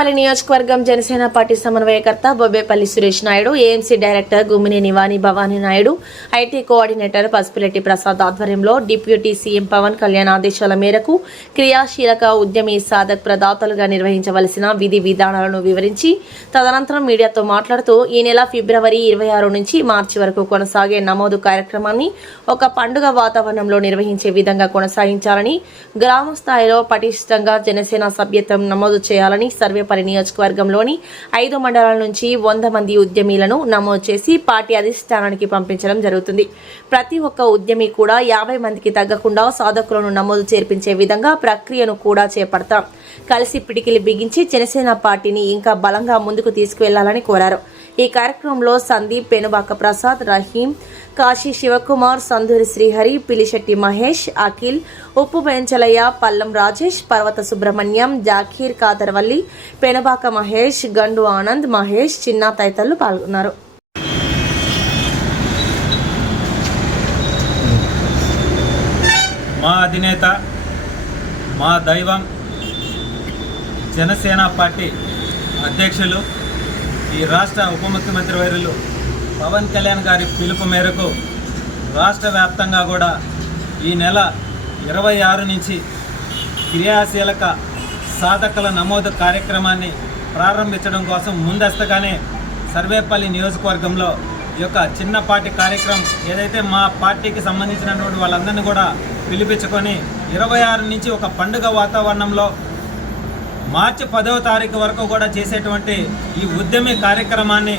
సర్వేపల్లి నియోజకవర్గం జనసేన పార్టీ సమన్వయకర్త Bobbepalli Suresh Naidu, AMC director Gummineni Vani Bhavani Naidu, IT coordinator Pasupuletti Prasad ఆధ్వర్యంలో డిప్యూటీ సీఎం పవన్ కళ్యాణ్ ఆదేశాల మేరకు క్రియాశీలక ఉద్యమి సాధక్ ప్రదాతలుగా నిర్వహించవలసిన విధి విధానాలను వివరించి తదనంతరం మీడియాతో మాట్లాడుతూ ఈ నెల ఫిబ్రవరి 26 నుంచి మార్చి వరకు కొనసాగే నమోదు కార్యక్రమాన్ని ఒక పండుగ వాతావరణంలో నిర్వహించే విధంగా కొనసాగించాలని, గ్రామ స్థాయిలో పటిష్టంగా జనసేన సభ్యత్వం నమోదు చేయాలని సర్వేపల్లి నియోజకవర్గంలోని 5 మండలాల నుంచి 100 మంది ఉద్యమీలను నమోదు చేసి పార్టీ అధిష్టానానికి పంపించడం జరుగుతుంది. ప్రతి ఒక్క ఉద్యమి కూడా 50 మందికి తగ్గకుండా సాధకులను నమోదు చేర్పించే విధంగా ప్రక్రియను కూడా చేపడతాం. కలిసి పిడికిలి బిగించి జనసేన పార్టీని ఇంకా బలంగా ముందుకు తీసుకువెళ్లాలని కోరారు. ఈ కార్యక్రమంలో సందీప్, పెనుబాక ప్రసాద్, రహీం, కాశీ శివకుమార్, సందూరి శ్రీహరి, పిలిశెట్టి మహేష్, అఖిల్, ఉప్పు పెంచలయ్య, పల్లం రాజేష్, పర్వత సుబ్రహ్మణ్యం, జాకీర్, కాదర్వల్లి, పెనుబాక మహేష్, గండు ఆనంద్, మహేష్, చిన్న తదితరులు పాల్గొన్నారు. మా అధినేత, మా దైవం, జనసేన పార్టీ అధ్యక్షులు, ఈ రాష్ట్ర ఉప ముఖ్యమంత్రి వర్యులు పవన్ కళ్యాణ్ గారి పిలుపు మేరకు రాష్ట్ర వ్యాప్తంగా కూడా ఈ నెల 26 నుంచి క్రియాశీలక సాధకుల నమోదు కార్యక్రమాన్ని ప్రారంభించడం కోసం ముందస్తుగానే సర్వేపల్లి నియోజకవర్గంలో ఈ యొక్క చిన్నపాటి కార్యక్రమం ఏదైతే మా పార్టీకి సంబంధించినటువంటి వాళ్ళందరినీ కూడా పిలిపించుకొని 26 నుంచి ఒక పండుగ వాతావరణంలో మార్చి 10వ తారీఖు వరకు కూడా చేసేటువంటి ఈ ఉద్యమి కార్యక్రమాన్ని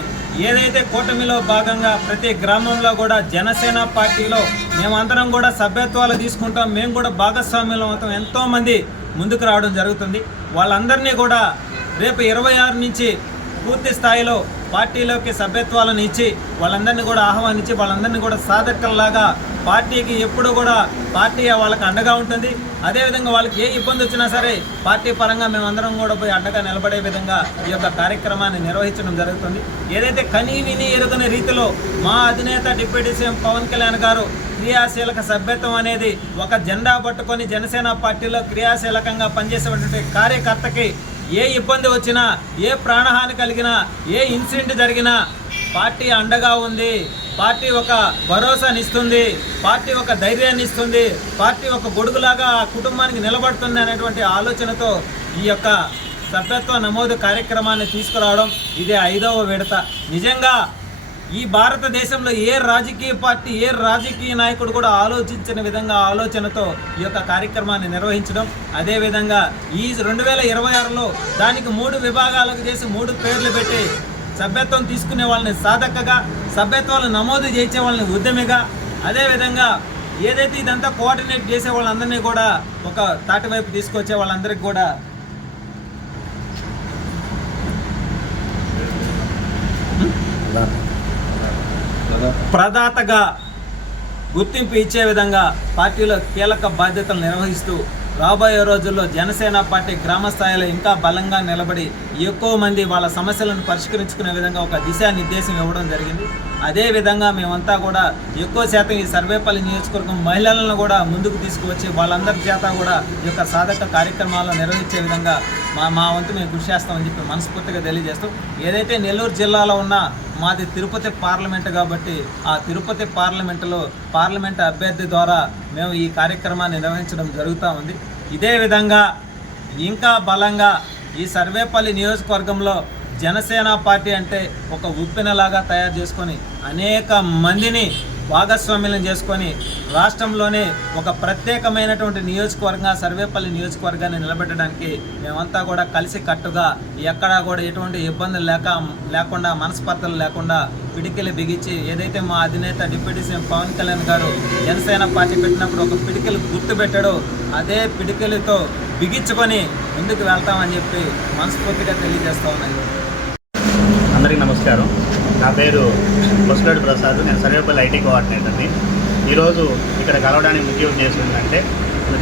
ఏదైతే కూటమిలో భాగంగా ప్రతి గ్రామంలో కూడా జనసేన పార్టీలో మేమందరం కూడా సభ్యత్వాలు తీసుకుంటాం, మేము కూడా భాగస్వామ్యం అవుతాం, ఎంతోమంది ముందుకు రావడం జరుగుతుంది. వాళ్ళందరినీ కూడా రేపు 26 నుంచి పూర్తి స్థాయిలో పార్టీలోకి సభ్యత్వాలను ఇచ్చి వాళ్ళందరినీ కూడా ఆహ్వానించి వాళ్ళందరినీ కూడా సాధకుల్లాగా పార్టీకి ఎప్పుడు కూడా పార్టీ వాళ్ళకి అండగా ఉంటుంది. అదేవిధంగా వాళ్ళకి ఏ ఇబ్బంది వచ్చినా సరే పార్టీ పరంగా మేమందరం కూడా పోయి అండగా నిలబడే విధంగా ఈ యొక్క కార్యక్రమాన్ని నిర్వహించడం జరుగుతుంది. ఏదైతే కనీ విని ఎరుగని రీతిలో మా అధినేత డిప్యూటీ సీఎం పవన్ కళ్యాణ్ గారు క్రియాశీలక సభ్యత్వం అనేది ఒక జెండా పట్టుకొని జనసేన పార్టీలో క్రియాశీలకంగా పనిచేసేటువంటి కార్యకర్తకి ఏ ఇబ్బంది వచ్చినా, ఏ ప్రాణహాని కలిగినా, ఏ ఇన్సిడెంట్ జరిగినా పార్టీ అండగా ఉంది, పార్టీ ఒక భరోసానిస్తుంది, పార్టీ ఒక ధైర్యాన్ని ఇస్తుంది, పార్టీ ఒక గొడుగులాగా ఆ కుటుంబానికి నిలబడుతుంది అనేటువంటి ఆలోచనతో ఈ యొక్క సభ్యత్వ నమోదు కార్యక్రమాన్ని తీసుకురావడం ఇదే 5వ విడత. నిజంగా ఈ భారతదేశంలో ఏ రాజకీయ పార్టీ, ఏ రాజకీయ నాయకుడు కూడా ఆలోచించిన విధంగా ఆలోచనతో ఈ యొక్క కార్యక్రమాన్ని నిర్వహించడం, అదేవిధంగా ఈ 2026లో దానికి 3 విభాగాలకు చేసి 3 పేర్లు పెట్టి సభ్యత్వం తీసుకునే వాళ్ళని సాధకగా, సభ్యత్వాలు నమోదు చేసే వాళ్ళని ఉద్యమిగా, అదేవిధంగా ఏదైతే ఇదంతా కోఆర్డినేట్ చేసే వాళ్ళందరినీ కూడా ఒక తాటి వైపు తీసుకొచ్చే వాళ్ళందరికీ కూడా ప్రదాతగా గుర్తింపు ఇచ్చే విధంగా పార్టీలో కీలక బాధ్యతలు నిర్వహిస్తూ రాబోయే రోజుల్లో జనసేన పార్టీ గ్రామ స్థాయిలో ఇంకా బలంగా నిలబడి ఎక్కువ మంది వాళ్ళ సమస్యలను పరిష్కరించుకునే విధంగా ఒక దిశానిర్దేశం ఇవ్వడం జరిగింది. అదేవిధంగా మేమంతా కూడా ఎక్కువ శాతం ఈ సర్వేపల్లి నియోజకవర్గం మహిళలను కూడా ముందుకు తీసుకువచ్చి వాళ్ళందరి చేత కూడా ఈ యొక్క సాధక కార్యక్రమాలను నిర్వహించే విధంగా మా వంతు మేము కృషి చేస్తామని చెప్పి మనస్ఫూర్తిగా తెలియజేస్తూ, ఏదైతే నెల్లూరు జిల్లాలో ఉన్న మాది తిరుపతి పార్లమెంటు కాబట్టి ఆ తిరుపతి పార్లమెంటు అభ్యర్థి ద్వారా మేము ఈ కార్యక్రమాన్ని నిర్వహించడం జరుగుతూ ఉంది. ఇదే విధంగా ఇంకా బలంగా ఈ సర్వేపల్లి నియోజకవర్గంలో జనసేన పార్టీ అంటే ఒక ఉప్పెనలాగా తయారు చేసుకొని అనేక మందిని భాగస్వామ్యం చేసుకొని రాష్ట్రంలోనే ఒక ప్రత్యేకమైనటువంటి నియోజకవర్గంగా సర్వేపల్లి నియోజకవర్గాన్ని నిలబెట్టడానికి మేమంతా కూడా కలిసి కట్టుగా ఎక్కడా కూడా ఎటువంటి ఇబ్బందులు లేకుండా మనస్పర్ధలు లేకుండా పిడికిలు బిగించి ఏదైతే మా అధినేత డిప్యూటీ సీఎం పవన్ కళ్యాణ్ గారు జనసేన పార్టీ పెట్టినప్పుడు ఒక పిడికిలు గుర్తు పెట్టాడో అదే పిడికిలతో బిగించుకొని ముందుకు వెళ్తామని చెప్పి మనస్ఫూర్తిగా తెలియజేస్తా ఉన్నాయి. అందరికీ నమస్కారం. నా పేరు పసుపులెట్టి ప్రసాద్, నేను సర్వేపల్లి ఐటీ కోఆర్డినేటర్ని. ఈరోజు ఇక్కడ కలవడానికి ముఖ్య ఉద్దేశం ఏంటంటే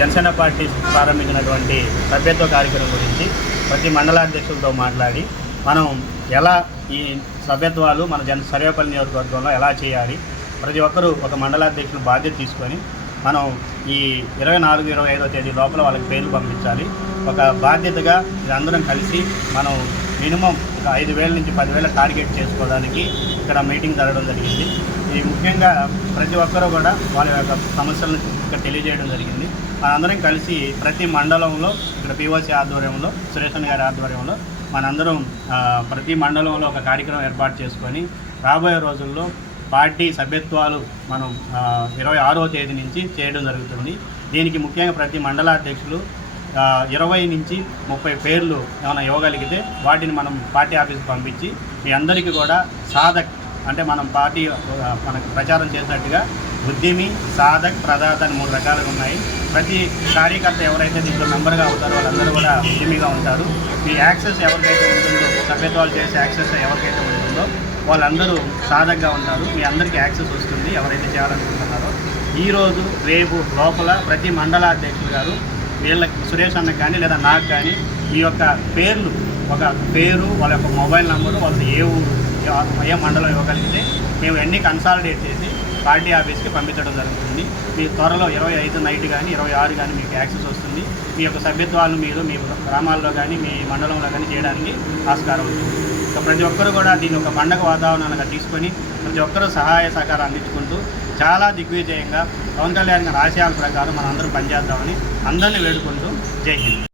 జనసేన పార్టీ ప్రారంభించినటువంటి సభ్యత్వ కార్యక్రమం గురించి ప్రతి మండలాధ్యక్షులతో మాట్లాడి మనం ఎలా ఈ సభ్యత్వాలు మన సర్వేపల్లి నియోజకవర్గంలో ఎలా చేయాలి, ప్రతి ఒక్కరూ ఒక మండలాధ్యక్షులు బాధ్యత తీసుకొని మనం ఈ 24, 25వ తేదీ లోపల వాళ్ళకి పేర్లు పంపించాలి. ఒక బాధ్యతగా అందరం కలిసి మనం మినిమం ఒక 5,000 నుంచి 10,000 టార్గెట్ చేసుకోవడానికి ఇక్కడ మీటింగ్ జరగడం జరిగింది. ఈ ముఖ్యంగా ప్రతి ఒక్కరూ కూడా వాళ్ళ యొక్క సమస్యలను ఇక్కడ తెలియజేయడం జరిగింది. మనందరం కలిసి ప్రతి మండలంలో ఇక్కడ పిఓసి ఆధ్వర్యంలో, సురేషన్ గారి ఆధ్వర్యంలో మనందరం ప్రతి మండలంలో ఒక కార్యక్రమం ఏర్పాటు చేసుకొని రాబోయే రోజుల్లో పార్టీ సభ్యత్వాలు మనం 26వ తేదీ నుంచి చేయడం జరుగుతుంది. దీనికి ముఖ్యంగా ప్రతి మండలాధ్యక్షులు 20 నుంచి 30 పేర్లు ఏమైనా ఇవ్వగలిగితే వాటిని మనం పార్టీ ఆఫీస్కి పంపించి మీ అందరికీ కూడా సాధక్ అంటే మనం పార్టీ మనకు ప్రచారం చేసినట్టుగా ఉద్యమి, సాధక్, ప్రదాత అని 3 రకాలుగా ఉన్నాయి. ప్రతి కార్యకర్త ఎవరైతే దీంట్లో మెంబర్గా అవుతారో వాళ్ళందరూ కూడా ఉద్యమిగా ఉంటారు. ఈ యాక్సెస్ ఎవరికైతే ఉంటుందో, సభ్యత్వాలు చేసే యాక్సెస్ ఎవరికైతే ఉంటుందో వాళ్ళందరూ సాధకగా ఉంటారు. మీ అందరికీ యాక్సెస్ వస్తుంది ఎవరైతే చేయాలనుకుంటున్నారో. ఈరోజు రేపు లోపల ప్రతి మండలాధ్యక్షులు గారు వీళ్ళకి సురేష్ అన్నకు కానీ లేదా నాకు కానీ ఈ యొక్క పేర్లు, ఒక పేరు, వాళ్ళ యొక్క మొబైల్ నెంబరు, వాళ్ళ ఏ ఊరు, ఏ మండలం ఇవ్వగలిగితే మేము అన్నీ కన్సాలిడేట్ చేసి పార్టీ ఆఫీస్కి పంపించడం జరుగుతుంది. మీ త్వరలో 25 నైట్ కానీ 26 కానీ మీకు యాక్సెస్ వస్తుంది. మీ యొక్క సభ్యత్వాలు మీరు మీ గ్రామాల్లో కానీ మీ మండలంలో కానీ చేయడానికి ఆస్కారం ఉంటుంది. సో ప్రతి ఒక్కరు కూడా దీన్ని ఒక పండగ వాతావరణంగా తీసుకొని ప్రతి ఒక్కరూ సహాయ సహకారం అందించుకుంటూ చాలా దిగ్విజయంగా పవన్ కళ్యాణ్ గారి ఆశయాల ప్రకారం మనం అందరం పనిచేద్దామని అందరినీ వేడుకుంటూ జై హింద్.